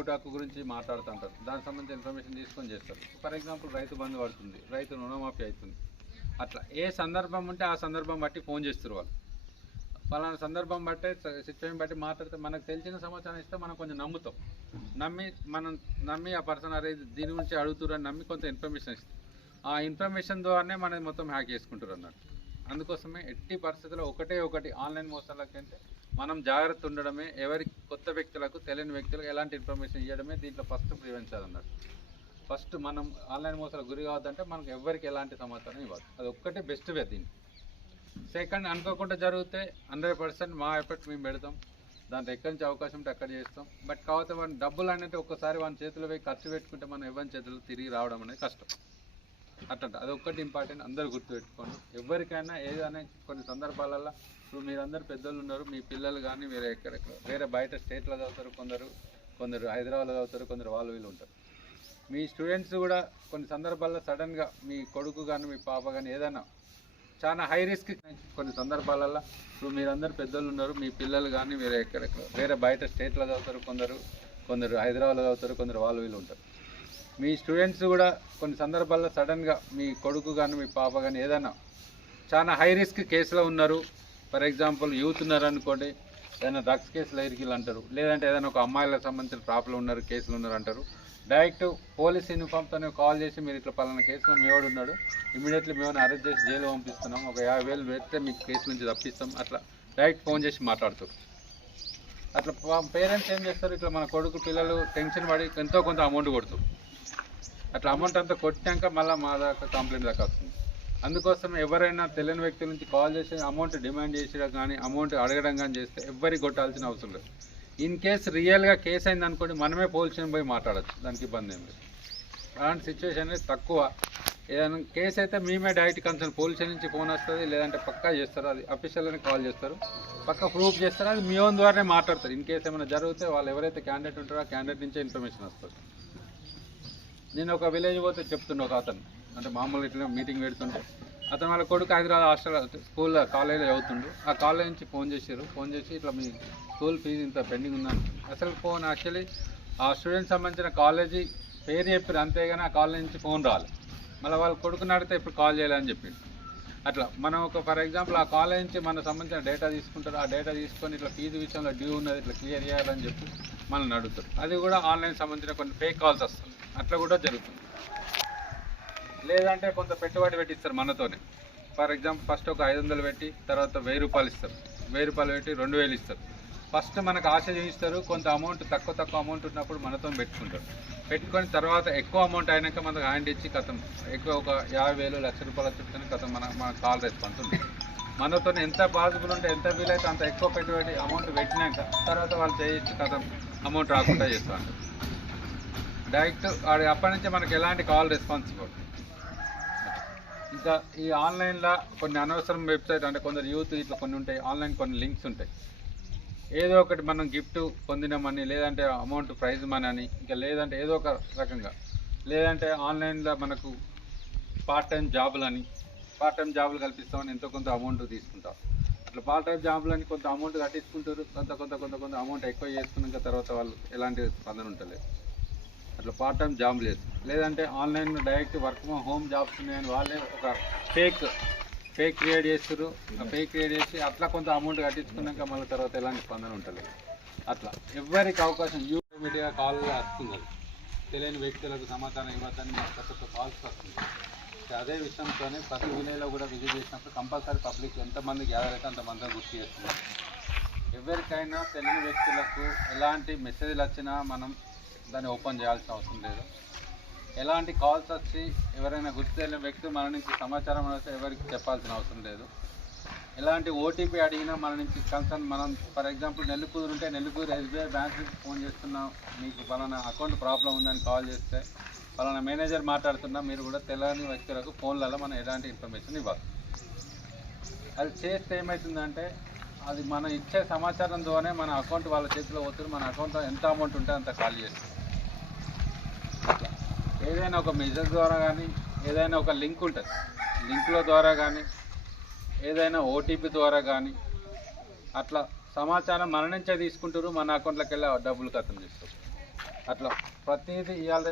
Vote హక్కు గురించి మాట్లాడుతుంటారు. దానికి సంబంధించిన ఇన్ఫర్మేషన్ తీసుకొని చేస్తారు. ఫర్ ఎగ్జాంపుల్ రైతు బంధు పడుతుంది. రైతు రుణమాఫీ అవుతుంది. అట్లా ఏ సందర్భం ఉంటే ఆ సందర్భం బట్టి ఫోన్ చేస్తారు వాళ్ళు. పలానా సందర్భం బట్టే సిచ్యువేషన్ బట్టి మాట్లాడితే మనకు తెలిసిన సమాచారం ఇస్తే మనం కొంచెం నమ్ముతాం. నమ్మి మనం నమ్మి ఆ పర్సన్ అరే దీని గురించి అడుగుతురని నమ్మి కొంత ఇన్ఫర్మేషన్ ఇస్తాం ఆ ఇన్ఫర్మేషన్ ద్వారానే మనం మొత్తం హ్యాక్ చేసుకుంటారు అన్నట్టు. అందుకోసమే ఎట్టి పరిస్థితుల్లో ఒకటే ఒకటి ఆన్లైన్ మోసాలకంటే మనం జాగ్రత్త ఉండడమే ఎవరి కొత్త వ్యక్తులకు తెలియని వ్యక్తులకు ఎలాంటి ఇన్ఫర్మేషన్ ఇవ్వడమే దీంట్లో ఫస్ట్ ప్రివెంచాలన్నట్టు ఫస్ట్ మనం ఆన్లైన్ మోసాలకు గురి కావద్దంటే మనకు ఎవరికి ఎలాంటి సమాచారం ఇవ్వదు అది ఒక్కటే బెస్ట్ వే దీన్ని. సెకండ్ అనుకోకుండా జరిగితే హండ్రెడ్ పర్సెంట్ మా ఎఫర్ట్ మేము పెడతాం. దాంట్లో ఎక్కడి నుంచి అవకాశం ఉంటే అక్కడ చేస్తాం. బట్ కాకపోతే వాడిని డబ్బులు అనేది ఒక్కసారి వాని చేతిలో పోయి ఖర్చు పెట్టుకుంటే మనం ఎవరి చేతిలో తిరిగి రావడం అనేది కష్టం. అట్లా అది ఒక్కటి ఇంపార్టెంట్. అందరూ గుర్తుపెట్టుకోండి. ఎవరికైనా ఏదైనా కొన్ని సందర్భాలలో ఇప్పుడు మీరందరూ పెద్దోళ్ళు ఉన్నారు మీ పిల్లలు కానీ వేరే ఎక్కడెక్కడ. వేరే బయట స్టేట్లో చదువుతారు కొందరు కొందరు హైదరాబాద్లో చదువుతారు కొందరు వాళ్ళు వీళ్ళు ఉంటారు. మీ స్టూడెంట్స్ కూడా కొన్ని సందర్భాల్లో సడన్గా మీ కొడుకు కానీ మీ పాప కానీ ఏదైనా చాలా హై రిస్క్ కొన్ని సందర్భాలలో ఇప్పుడు మీరందరూ పెద్దోళ్ళు ఉన్నారు మీ పిల్లలు కానీ వేరే ఎక్కడెక్కడ. వేరే బయట స్టేట్లో చదువుతారు కొందరు కొందరు హైదరాబాద్లో చదువుతారు కొందరు వాళ్ళు వీళ్ళు ఉంటారు. మీ స్టూడెంట్స్ కూడా కొన్ని సందర్భాల్లో సడన్గా మీ కొడుకు కానీ మీ పాప కానీ ఏదైనా చాలా హై రిస్క్ కేసులో ఉన్నారు. ఫర్ ఎగ్జాంపుల్ యూత్ ఉన్నారు అనుకోండి ఏదైనా డ్రగ్స్ కేసులు ఎరికిలు అంటారు. లేదంటే ఏదైనా ఒక అమ్మాయిలకు సంబంధించిన ప్రాబ్లం ఉన్నారు కేసులు ఉన్నారు అంటారు. డైరెక్ట్ పోలీస్ యూనిఫామ్తోనే కాల్ చేసి మీరు ఇట్లా పలానా కేసులో మేవాడు ఉన్నాడు ఇమీడియట్లీ మేము అరెస్ట్ చేసి జైలు పంపిస్తున్నాం. ఒక యాభై వేలు పెడితే మీకు కేసు నుంచి తప్పిస్తాం. అట్లా డైరెక్ట్ ఫోన్ చేసి మాట్లాడుతారు. అట్లా పేరెంట్స్ ఏం చేస్తారు? ఇట్లా మన కొడుకు పిల్లలు టెన్షన్ పడి ఎంతో కొంత అమౌంట్ కొడుతారు. అట్లా అమౌంట్ అంతా కొట్టాక మళ్ళీ మా దాకా కంప్లైంట్ దాకా వస్తుంది. అందుకోసం ఎవరైనా తెలియని వ్యక్తుల నుంచి కాల్ చేసి అమౌంట్ డిమాండ్ చేసడం కానీ అమౌంట్ అడగడం కానీ చేస్తే ఎవ్వరికి కొట్టాల్సిన అవసరం లేదు. ఇన్ కేస్ రియల్గా కేసు అయింది అనుకోండి మనమే పోలీసుని పోయి మాట్లాడచ్చు. దానికి ఇబ్బంది ఏం లేదు. అలాంటి సిచ్యువేషన్ అనేది తక్కువ. ఏదైనా కేసు అయితే మేమే డైరెక్ట్ కన్సర్న్ పోలీస్ నుంచి ఫోన్ వస్తుంది లేదంటే పక్కా చేస్తారు. అది అఫీషియల్ కాల్ చేస్తారు. పక్క ప్రూఫ్ చేస్తారు. అది మీ ఓన్ ద్వారానే మాట్లాడతారు. ఇన్ కేసు ఏమైనా జరిగితే వాళ్ళు ఎవరైతే క్యాండిడేట్ ఉంటారో ఆ క్యాండిడేట్ నుంచే ఇన్ఫర్మేషన్ వస్తుంది. నేను ఒక విలేజ్ పోతే చెప్తుండే ఒక అతను. అంటే మామూలు ఇట్లా మీటింగ్ పెడుతుంటే. అతను వాళ్ళ కొడుకు హైదరాబాద్ హాస్టల్ స్కూల్ కాలేజీలో చదువుతుండు. ఆ కాలేజ్ నుంచి ఫోన్ చేశారు ఫోన్ చేసి ఇట్లా మీ స్కూల్ ఫీజు ఇంత పెండింగ్ ఉందని అసలు ఫోన్ యాక్చువల్లీ ఆ స్టూడెంట్ సంబంధించిన కాలేజీ పేరు చెప్పారు అంతేగాని ఆ కాలేజ్ నుంచి ఫోన్ రాలి. మళ్ళీ వాళ్ళ కొడుకుని అడిగితే ఇప్పుడు కాల్ చేయాలని చెప్పిండు. అట్లా మనం ఒక ఫర్ ఎగ్జాంపుల్ ఆ కాలేజ్ నుంచి మనకు సంబంధించిన డేటా తీసుకుంటారు. ఆ డేటా తీసుకొని ఇట్లా ఫీజు విషయంలో డ్యూ ఉన్నది ఇట్లా క్లియర్ చేయాలని చెప్పి మనల్ని అడుగుతారు. అది కూడా ఆన్లైన్ సంబంధించిన కొన్ని ఫేక్ కాల్స్ వస్తుంది అట్లా కూడా జరుగుతుంది. లేదంటే కొంత పెట్టుబడి పెట్టిస్తారు మనతోనే. ఫర్ ఎగ్జాంపుల్ ఫస్ట్ ఒక ఐదు వందలు పెట్టి తర్వాత వెయ్యి రూపాయలు ఇస్తారు. వెయ్యి రూపాయలు పెట్టి రెండు వేలు ఇస్తారు. ఫస్ట్ మనకు ఆశ చూపిస్తారు కొంత అమౌంట్ తక్కువ తక్కువ అమౌంట్ ఉన్నప్పుడు మనతో పెట్టుకుంటారు. పెట్టుకొని తర్వాత ఎక్కువ అమౌంట్ అయినాక మనకు హ్యాండ్ ఇచ్చి కథం ఎక్కువ ఒక యాభై వేలు లక్ష రూపాయలు చెప్తే కథం మన మన కాల్ రెస్పాన్స్ ఉంది మనతో ఎంత పాసిబుల్ ఉంటే ఎంత వీలైతే అంత ఎక్కువ పెట్టుబడి అమౌంట్ పెట్టినాక తర్వాత వాళ్ళు చేయొచ్చు కథం అమౌంట్ రాకుండా చేస్తూ ఉంటారు. డైరెక్ట్ వాడి అప్పటి నుంచి మనకి ఎలాంటి కాల్ రెస్పాన్స్ ఇవ్వదు. ఇంకా ఈ ఆన్లైన్లో కొన్ని అనవసరం వెబ్సైట్ అంటే కొందరు యూత్ ఇట్లా కొన్ని ఉంటాయి ఆన్లైన్ కొన్ని లింక్స్ ఉంటాయి. ఏదో ఒకటి మనం గిఫ్ట్ పొందినామని లేదంటే అమౌంట్ ప్రైజ్ మనీ అని ఇంకా లేదంటే ఏదో ఒక రకంగా. లేదంటే ఆన్లైన్లో మనకు పార్ట్ టైం జాబులు అని పార్ట్ టైం జాబులు కల్పిస్తామని ఎంతో కొంత అమౌంట్ తీసుకుంటాం. అట్లా పార్ట్ టైం జాబులు అని కొంత అమౌంట్ కట్టించుకుంటారు కొంత కొంత కొంత కొంత అమౌంట్ ఎక్కువ చేసుకున్నాక తర్వాత వాళ్ళు ఎలాంటి స్పందన ఉంటలేదు అట్లా పార్ట్ టైం జాబ్ లేదు. లేదంటే online direct work from home jobs ఉన్నాయని వాళ్ళే ఒక ఫేక్ ఫేక్ క్రియేట్ చేస్తారు ఆ ఫేక్ క్రియేట్ చేసి అట్లా కొంత అమౌంట్ కట్టించుకున్నాక మళ్ళీ తర్వాత ఎలాంటి స్పందన ఉంటలేదు. అట్లా. ఎవరికి అవకాశం యూ కాల్ వస్తుంది తెలియని వ్యక్తులకు సమాచారం ఇవ్వద్దని మాకు కాల్స్ వస్తుంది. సో అదే విషయంతోనే ప్రతి విలేజ్లో కూడా విజిట్ చేసినప్పుడు కంపల్సరీ పబ్లిక్ ఎంతమంది గ్యాదర్ అయితే అంతమంది గుర్తు చేస్తున్నారు. ఎవరికైనా తెలియని వ్యక్తులకు ఎలాంటి మెసేజ్లు వచ్చినా మనం దాన్ని ఓపెన్ చేయాల్సిన అవసరం లేదు. ఎలాంటి కాల్స్ వచ్చి ఎవరైనా గుర్తు తెలియని వ్యక్తి మన నుంచి సమాచారం వస్తే ఎవరికి చెప్పాల్సిన అవసరం లేదు. ఎలాంటి ఓటీపీ అడిగినా మన నుంచి కన్సర్న్ మనం ఫర్ ఎగ్జాంపుల్ నెల్లికూరు ఉంటే నెల్లికూరు ఎస్బీఐ బ్యాంక్ నుంచి ఫోన్ చేస్తున్నాం. మీకు ఫలానా అకౌంట్ ప్రాబ్లం ఉందని కాల్ చేస్తే ఫలానా మేనేజర్ మాట్లాడుతున్నా మీరు కూడా తెలియని వ్యక్తులకు ఫోన్లలో మనం ఎలాంటి ఇన్ఫర్మేషన్ ఇవ్వాలి. అది చేస్తే ఏమవుతుందంటే అది మనం ఇచ్చే సమాచారం ద్వారానే మన అకౌంట్ వాళ్ళ చేతిలో పోతుంది. మన అకౌంట్లో ఎంత అమౌంట్ ఉంటే అంత కాల్ చేస్తుంది. ఏదైనా ఒక మెసేజ్ ద్వారా కానీ ఏదైనా ఒక లింక్ ఉంటుంది. లింక్ల ద్వారా కానీ ఏదైనా ఓటీపీ ద్వారా కానీ అట్లా సమాచారం మన నుంచే తీసుకుంటారు మన అకౌంట్లోకి వెళ్ళి ఆ డబ్బులు ఖతం చేస్తారు. అట్లా ప్రతిదీ ఇవాళ